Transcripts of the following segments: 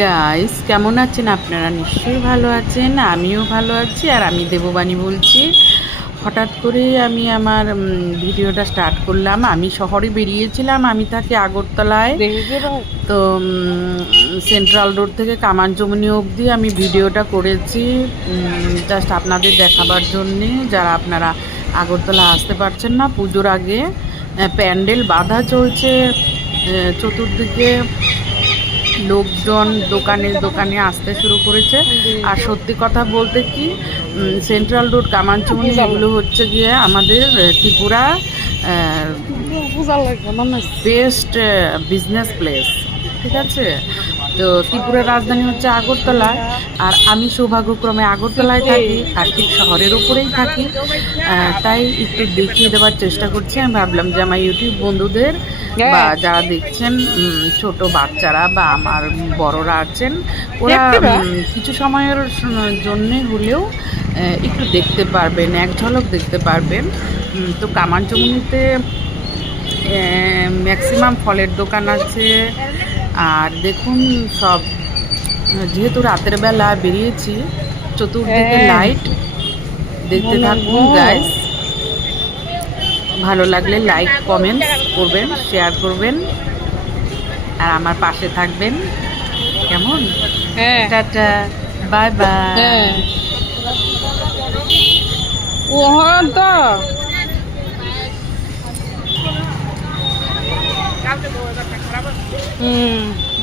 Guys, কেমন আছেন আপনারা? নিশ্চয়ই ভালো আছেন, আমিও ভালো আছি। আর আমি দেববাণী বলছি। হঠাৎ করে আমি আমার ভিডিওটা স্টার্ট করলাম। আমি শহরে বেরিয়েছিলাম, আমি থাকি আগরতলায়। তো সেন্ট্রাল রোড থেকে কামারজমনি অবধি আমি ভিডিওটা করেছি জাস্ট আপনাদের দেখাবার জন্যে। যারা আপনারা আগরতলা আসতে পারছেন না, পুজোর আগে প্যান্ডেল বাঁধা চলছে চতুর্দিকে। লোকজন দোকানে দোকানে আসতে শুরু করেছে। আর সত্যি কথা বলতে কি, সেন্ট্রাল রোড, কামারজমনি এগুলো হচ্ছে গিয়ে আমাদের ত্রিপুরা বেস্ট বিজনেস প্লেস। ঠিক আছে, তো ত্রিপুরার রাজধানী হচ্ছে আগরতলায়। আর আমি সৌভাগ্যক্রমে আগরতলায় থাকি, আর ঠিক শহরের উপরেই থাকি। তাই একটু দেখিয়ে দেওয়ার চেষ্টা করছি। আমি ভাবলাম যে আমার ইউটিউব বন্ধুদের বা যারা দেখছেন, ছোট বাচ্চারা বা আমার বড়রা আছেন, ওরা কিছু সময়ের জন্যে হলেও একটু দেখতে পারবেন, এক ঝলক দেখতে পারবেন। তো কামারজমনিতে ম্যাক্সিমাম ফলের দোকান আছে। আর দেখুন, সব যেহেতু রাতের বেলা বেরিয়েছি, চতুর্দিকে লাইট। দেখতে থাকুন গাইস, ভালো লাগলে লাইক কমেন্টস করবেন, শেয়ার করবেন, আর আমার পাশে থাকবেন। কেমন? Tata, bye bye.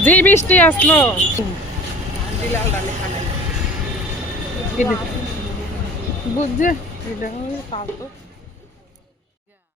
যে বৃষ্টি আসলো বুঝছে এটা